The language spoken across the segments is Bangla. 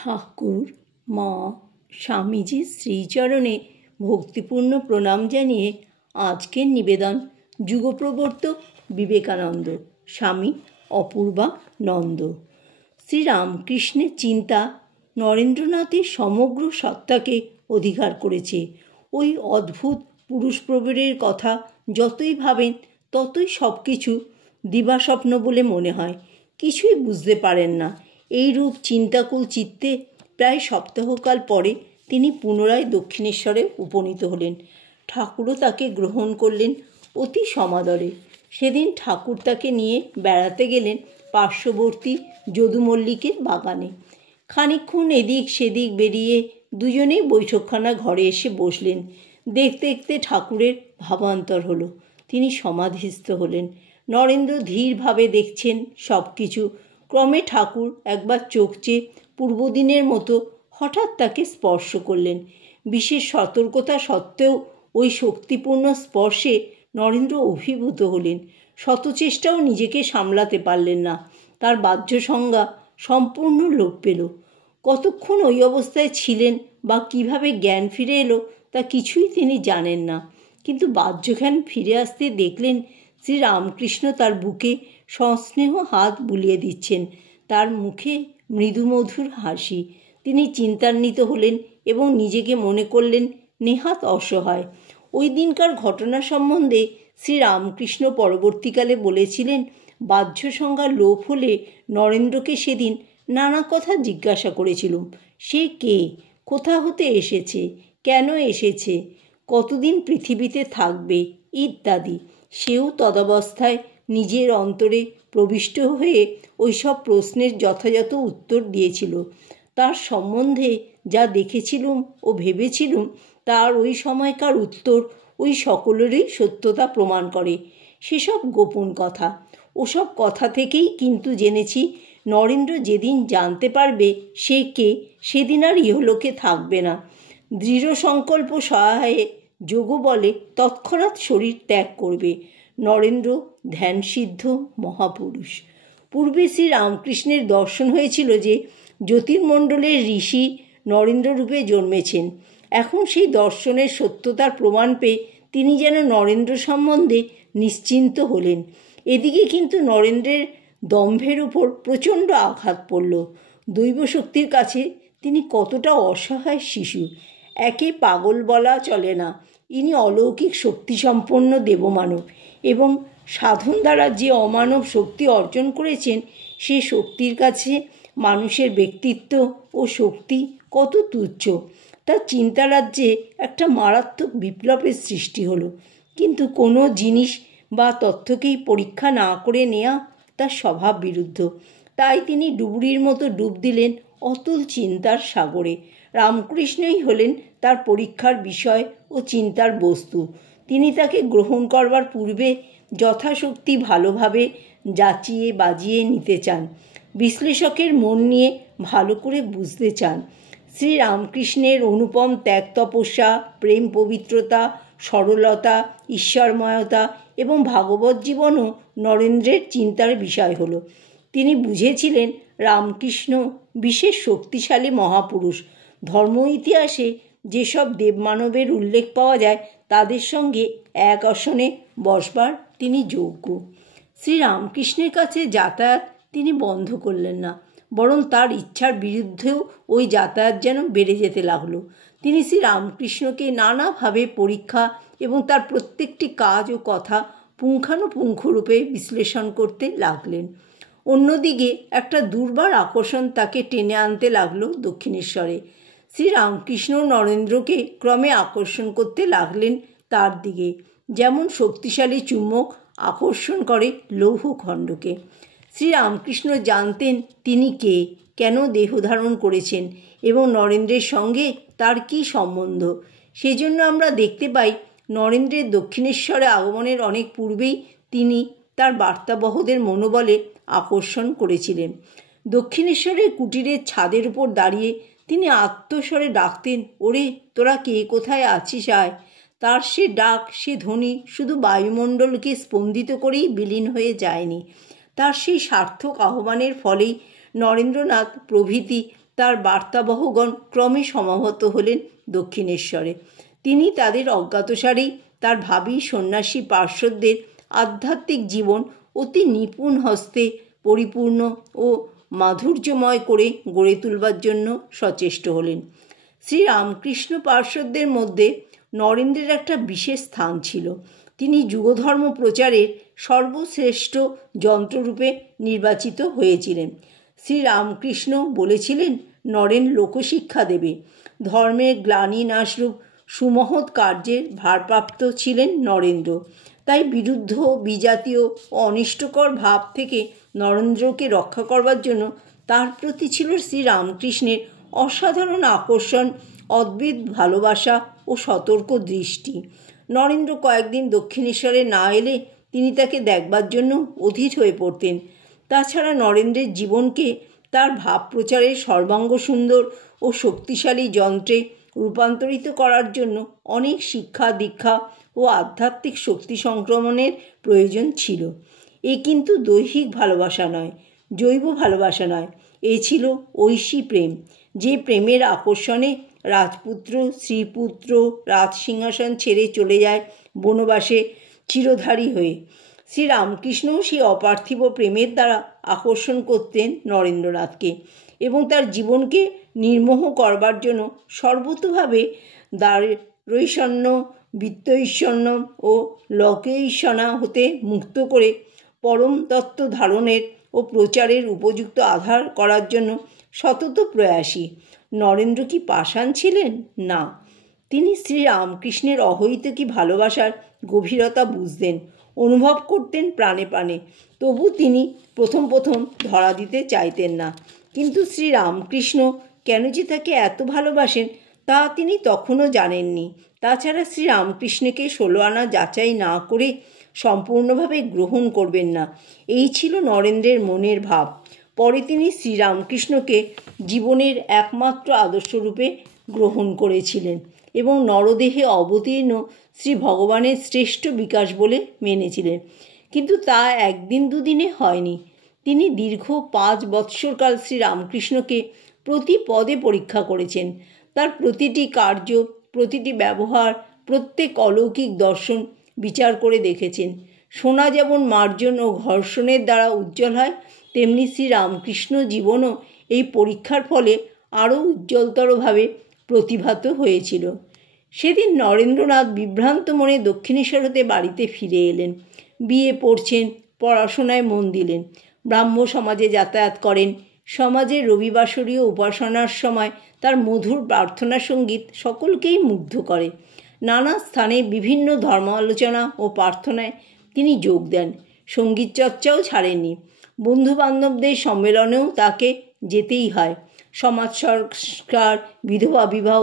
ঠাকুর, মা, স্বামীজির শ্রীচরণে ভক্তিপূর্ণ প্রণাম জানিয়ে আজকের নিবেদন যুগপ্রবর্তক বিবেকানন্দ, স্বামী অপূর্বানন্দ। শ্রীরামকৃষ্ণের চিন্তা নরেন্দ্রনাথের সমগ্র সত্তাকে অধিকার করেছে। ওই অদ্ভুত পুরুষ প্রবীরের কথা যতই ভাবেন ততই সব কিছু দিবাস্বপ্ন বলে মনে হয়, কিছুই বুঝতে পারেন না। এইরূপ চিন্তাকুল চিত্তে প্রায় সপ্তাহকাল পরে তিনি পুনরায় দক্ষিণেশ্বরে উপনীত হলেন। ঠাকুরও তাকে গ্রহণ করলেন অতি সমাদরে। সেদিন ঠাকুর তাকে নিয়ে বেড়াতে গেলেন পার্শ্ববর্তী যদুমল্লিকের বাগানে। খানিকক্ষণ এদিক সেদিক বেরিয়ে দুজনেই বৈঠকখানা ঘরে এসে বসলেন। দেখতে দেখতে ঠাকুরের ভাবান্তর হলো, তিনি সমাধিস্থ হলেন। নরেন্দ্র ধীরভাবে দেখছেন সব কিছু। ক্রমে ঠাকুর একবার চোখ চেয়ে পূর্বদিনের মতো হঠাৎ তাকে স্পর্শ করলেন। বিশেষ সতর্কতা সত্ত্বেও ওই শক্তিপূর্ণ স্পর্শে নরেন্দ্র অভিভূত হলেন। শত চেষ্টাও নিজেকে সামলাতে পারলেন না। তার বাহ্য সংজ্ঞা সম্পূর্ণ লোপ পেল। কতক্ষণ ওই অবস্থায় ছিলেন বা কিভাবে জ্ঞান ফিরে এলো তা কিছুই তিনি জানেন না। কিন্তু বাহ্যজ্ঞান ফিরে আসতে দেখলেন শ্রীরামকৃষ্ণ তার বুকে সস্নেহ হাত বুলিয়ে দিচ্ছেন, তার মুখে মৃদুমধুর হাসি। তিনি চিন্তান্বিত হলেন এবং নিজেকে মনে করলেন নেহাত অসহায়। ওই দিনকার ঘটনা সম্বন্ধে শ্রীরামকৃষ্ণ পরবর্তীকালে বলেছিলেন, বাহ্য সংজ্ঞা লোপ হলে নরেন্দ্রকে সেদিন নানা কথা জিজ্ঞাসা করেছিলুম। সে কে, কোথা হতে এসেছে, কেন এসেছে, কতদিন পৃথিবীতে থাকবে ইত্যাদি। সেও তদবস্থায় নিজের অন্তরে প্রবিষ্ট হয়ে ওইসব প্রশ্নের যথাযথ উত্তর দিয়েছিল। তার সম্বন্ধে যা দেখেছিলুম ও ভেবেছিলুম তার ওই সময়কার উত্তর ওই সকলেরই সত্যতা প্রমাণ করে। সেসব গোপন কথা, ওসব কথা থেকেই কিন্তু জেনেছি নরেন্দ্র যেদিন জানতে পারবে সে কে, সেদিন আর ইহলোকে থাকবে না। দৃঢ় সংকল্প সহায়ে যোগ বলে তৎক্ষণাৎ শরীর ত্যাগ করবে। নরেন্দ্র ধ্যানসিদ্ধ মহাপুরুষ। পূর্বে শ্রীরামকৃষ্ণের দর্শন হয়েছিল যে জ্যোতির্মণ্ডলের ঋষি নরেন্দ্ররূপে জন্মেছেন। এখন সেই দর্শনের সত্যতার প্রমাণ পেয়ে তিনি যেন নরেন্দ্র সম্বন্ধে নিশ্চিন্ত হলেন। এদিকে কিন্তু নরেন্দ্রের দম্ভের উপর প্রচণ্ড আঘাত পড়ল। দৈবশক্তির কাছে তিনি কতটা অসহায় শিশু, একে পাগল বলা চলে না। ইনি অলৌকিক শক্তিসম্পন্ন দেবমানব এবং সাধন দ্বারা যে অমানব শক্তি অর্জন করেছেন সে শক্তির কাছে মানুষের ব্যক্তিত্ব ও শক্তি কত তুচ্ছ। তার চিন্তারাজ্যে একটা মারাত্মক বিপ্লবের সৃষ্টি হলো। কিন্তু কোনো জিনিস বা তথ্যকেই পরীক্ষা না করে নেওয়া তার স্বভাব বিরুদ্ধ। তাই তিনি ডুবুরির মতো ডুব দিলেন অতুল চিন্তার সাগরে। রামকৃষ্ণই হলেন তার পরীক্ষার বিষয় ও চিন্তার বস্তু। তিনি তাকে গ্রহণ করবার পূর্বে যথাশক্তি ভালোভাবে যাচিয়ে বাজিয়ে নিতে চান, বিশ্লেষকের মন নিয়ে ভালো করে বুঝতে চান। শ্রীরামকৃষ্ণের অনুপম ত্যাগ তপস্যা, প্রেম পবিত্রতা, সরলতা, ঈশ্বরময়তা এবং ভাগবত জীবনও নরেন্দ্রের চিন্তার বিষয় হলো। তিনি বুঝেছিলেন রামকৃষ্ণ বিশেষ শক্তিশালী মহাপুরুষ। ধর্ম ইতিহাসে যেসব দেবমানবের উল্লেখ পাওয়া যায় তাদের সঙ্গে এক আসনে বসবার তিনি যোগ্য। শ্রীরামকৃষ্ণের কাছে যাতায়াত তিনি বন্ধ করলেন না, বরং তার ইচ্ছার বিরুদ্ধেও ওই যাতায়াত যেন বেড়ে যেতে লাগলো। তিনি শ্রীরামকৃষ্ণকে নানাভাবে পরীক্ষা এবং তার প্রত্যেকটি কাজ ও কথা পুঙ্খানুপুঙ্খরূপে বিশ্লেষণ করতে লাগলেন। অন্যদিকে একটা দুর্বার আকর্ষণ তাকে টেনে আনতে লাগলো দক্ষিণেশ্বরে। শ্রীরামকৃষ্ণ নরেন্দ্রকে ক্রমে আকর্ষণ করতে লাগলেন তার দিকে, যেমন শক্তিশালী চুম্বক আকর্ষণ করে লৌহখণ্ডকে। শ্রীরামকৃষ্ণ জানতেন তিনি কে, কেন দেহ ধারণ করেছেন এবং নরেন্দ্রের সঙ্গে তার কী সম্বন্ধ। সেজন্য আমরা দেখতে পাই নরেন্দ্রের দক্ষিণেশ্বরে আগমনের অনেক পূর্বেই তিনি তার বার্তাবহদের মনোবলে আকর্ষণ করেছিলেন। দক্ষিণেশ্বরের কুটিরের ছাদের উপর দাঁড়িয়ে তিনি আত্মস্বরে ডাকতেন, ওরে তোরা কে কোথায় আছিস আয়। তার সে ডাক, সে ধ্বনি শুধু বায়ুমণ্ডলকে স্পন্দিত করেই বিলীন হয়ে যায়নি। তার সেই সার্থক আহ্বানের ফলেই নরেন্দ্রনাথ প্রভৃতি তার বার্তাবহগণ ক্রমে সমাহত হলেন দক্ষিণেশ্বরে। তিনি তাদের অজ্ঞাতসারেই তার ভাবী সন্ন্যাসী পার্শ্বদের আধ্যাত্মিক জীবন অতি নিপুণ হস্তে পরিপূর্ণ ও মাধুর্যময় করে গড়ে তুলবার জন্য সচেষ্ট হলেন। শ্রীরামকৃষ্ণ পার্শ্বদের মধ্যে নরেন্দ্রের একটা বিশেষ স্থান ছিল। তিনি যুগধর্ম প্রচারের সর্বশ্রেষ্ঠ যন্ত্ররূপে নির্বাচিত হয়েছিলেন। শ্রীরামকৃষ্ণ বলেছিলেন, নরেন লোকশিক্ষা দেবে। ধর্মের গ্লানি নাশরূপ সুমহৎ কার্যের ভারপ্রাপ্ত ছিলেন নরেন্দ্র। তাই বিরুদ্ধ, বিজাতীয় ও অনিষ্টকর ভাব থেকে নরেন্দ্রকে রক্ষা করবার জন্য তার প্রতি ছিল শ্রীরামকৃষ্ণের অসাধারণ আকর্ষণ, অদ্ভুত ভালোবাসা ও সতর্ক দৃষ্টি। নরেন্দ্র কয়েকদিন দক্ষিণেশ্বরে না এলে তিনি তাকে দেখবার জন্য অধীর হয়ে পড়তেন। তাছাড়া নরেন্দ্রের জীবনকে তার ভাব প্রচারের সর্বাঙ্গ সুন্দর ও শক্তিশালী যন্ত্রে রূপান্তরিত করার জন্য অনেক শিক্ষা, দীক্ষা ও আধ্যাত্মিক শক্তি সংক্রমণের প্রয়োজন ছিল। এ কিন্তু দৈহিক ভালোবাসা নয়, জৈব ভালোবাসা নয়, এ ছিল ঐশী প্রেম, যে প্রেমের আকর্ষণে রাজপুত্র, শ্রীপুত্র রাজসিংহাসন ছেড়ে চলে যায় বনবাসে চিরধারী হয়ে। শ্রীরামকৃষ্ণও সেই অপার্থিব প্রেমের দ্বারা আকর্ষণ করতেন নরেন্দ্রনাথকে এবং তার জীবনকে নির্মোহ করবার জন্য সর্বতোভাবে দারৈষণ্য, বিত্তৈষণ্য ও লোকৈষণা হতে মুক্ত করে পরম তত্ত্ব ধারণের ও প্রচারের উপযুক্ত আধার করার জন্য সতত প্রয়াসী। নরেন্দ্র কি পাষাণ ছিলেন? না, তিনি শ্রীরামকৃষ্ণের অহৈতুকী ভালোবাসার গভীরতা বুঝতেন, অনুভব করতেন প্রাণে প্রাণে। তবু তিনি প্রথম ধরা দিতে চাইতেন না। কিন্তু শ্রীরামকৃষ্ণ কেন যে তাকে এত ভালোবাসেন তা তিনি তখনও জানেননি। তাছাড়া শ্রীরামকৃষ্ণকে 16 আনা যাচাই না করে সম্পূর্ণভাবে গ্রহণ করবেন না, এই ছিল নরেন্দ্রের মনের ভাব। পরে তিনি শ্রীরামকৃষ্ণকে জীবনের একমাত্র আদর্শরূপে গ্রহণ করেছিলেন এবং নরদেহে অবতীর্ণ শ্রী ভগবানের শ্রেষ্ঠ বিকাশ বলে মেনেছিলেন। কিন্তু তা একদিন দুদিনে হয়নি। তিনি দীর্ঘ 5 বৎসরকাল শ্রীরামকৃষ্ণকে প্রতি পদে পরীক্ষা করেছেন। তার প্রতিটি কার্য, প্রতিটি ব্যবহার, প্রত্যেক অলৌকিক দর্শন বিচার করে দেখেছেন। সোনা যেমন মার্জন ও ঘর্ষণের দ্বারা উজ্জ্বল হয়, তেমনি শ্রীরামকৃষ্ণ জীবনও এই পরীক্ষার ফলে আরও উজ্জ্বলতরভাবে প্রতিভাত হয়েছিল। সেদিন নরেন্দ্রনাথ বিভ্রান্ত মনে দক্ষিণেশ্বর হতে বাড়িতে ফিরে এলেন। বিএ পড়ছেন, পড়াশোনায় মন দিলেন, ব্রাহ্ম সমাজে যাতায়াত করেন। সমাজের রবিবাসরীয় উপাসনার সময় তার মধুর প্রার্থনা সঙ্গীত সকলকেই মুগ্ধ করে। নানা স্থানে বিভিন্ন ধর্মালোচনা ও প্রার্থনায় তিনি যোগ দেন। সঙ্গীত চর্চাও ছাড়েননি। বন্ধুবান্ধবদের সম্মেলনেও তাকে যেতেই হয়। সমাজ সংস্কার, বিধবা বিবাহ,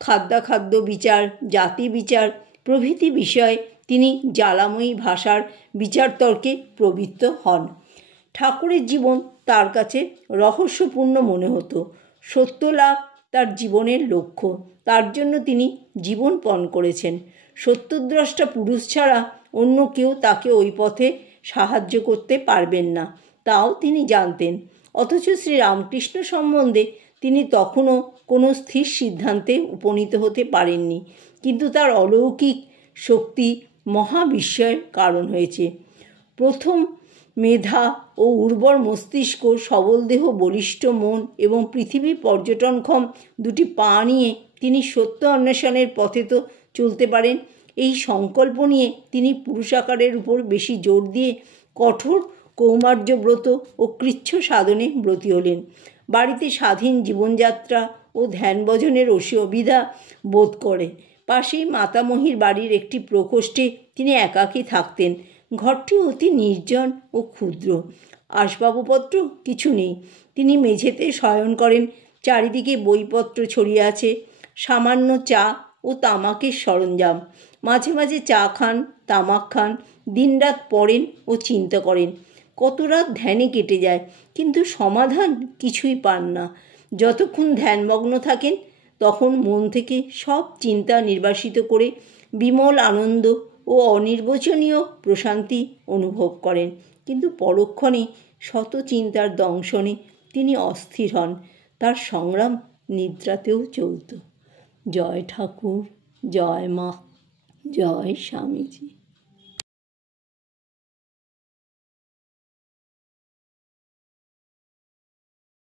খাদ্যাখাদ্য বিচার, জাতি বিচার প্রভৃতি বিষয়ে তিনি জ্বালাময়ী ভাষার বিচারতর্কে প্রবৃত্ত হন। ঠাকুরের জীবন তার কাছে রহস্যপূর্ণ মনে হতো। সত্য লাভ তার জীবনের লক্ষ্য, তার জন্য তিনি জীবন পণ করেছেন। সত্যদ্রষ্টা পুরুষ ছাড়া অন্য কেউ তাকে ওই পথে সাহায্য করতে পারবেন না, তাও তিনি জানতেন। অথচ শ্রীরামকৃষ্ণ সম্বন্ধে তিনি তখনও কোনো স্থির সিদ্ধান্তে উপনীত হতে পারেননি। কিন্তু তার অলৌকিক শক্তি মহাবিস্ময়ের কারণ হয়েছে। প্রথম মেধা ও উর্বর মস্তিষ্ক, সবল দেহ, বলিষ্ঠ মন এবং পৃথিবী পর্যটনক্ষম দুটি পা নিয়ে তিনি সত্য অন্বেষণের পথে তো চলতে পারেন, এই সংকল্প নিয়ে তিনি পুরুষাকারের উপর বেশি জোর দিয়ে কঠোর কৌমার্যব্রত ও কৃচ্ছ সাধনে ব্রতী হলেন। বাড়িতে স্বাধীন জীবনযাত্রা ও ধ্যান ভজনের অসুবিধা বোধ করে। পাশেই মাতামহীর বাড়ির একটি প্রকোষ্ঠে তিনি একাকী থাকতেন। ঘরটি অতি নির্জন ও ক্ষুদ্র, আসবাবপত্র কিছু নেই। তিনি মেঝেতে শয়ন করেন। চারিদিকে বইপত্র ছড়িয়ে আছে, সামান্য চা ও তামাকের সরঞ্জাম। মাঝে মাঝে চা খান, তামাক খান, দিনরাত পড়েন ও চিন্তা করেন। কত রাত ধ্যানে কেটে যায়, কিন্তু সমাধান কিছুই পান না। যতক্ষণ ধ্যানমগ্ন থাকেন তখন মন থেকে সব চিন্তা নির্বাসিত করে বিমল আনন্দ ও অনির্বচনীয় প্রশান্তি অনুভব করেন। কিন্তু পরক্ষণে শত চিন্তার দংশনে তিনি অস্থির হন। তার সংগ্রাম নিদ্রাতেও চলত। জয় ঠাকুর, জয় মা, জয় স্বামীজি।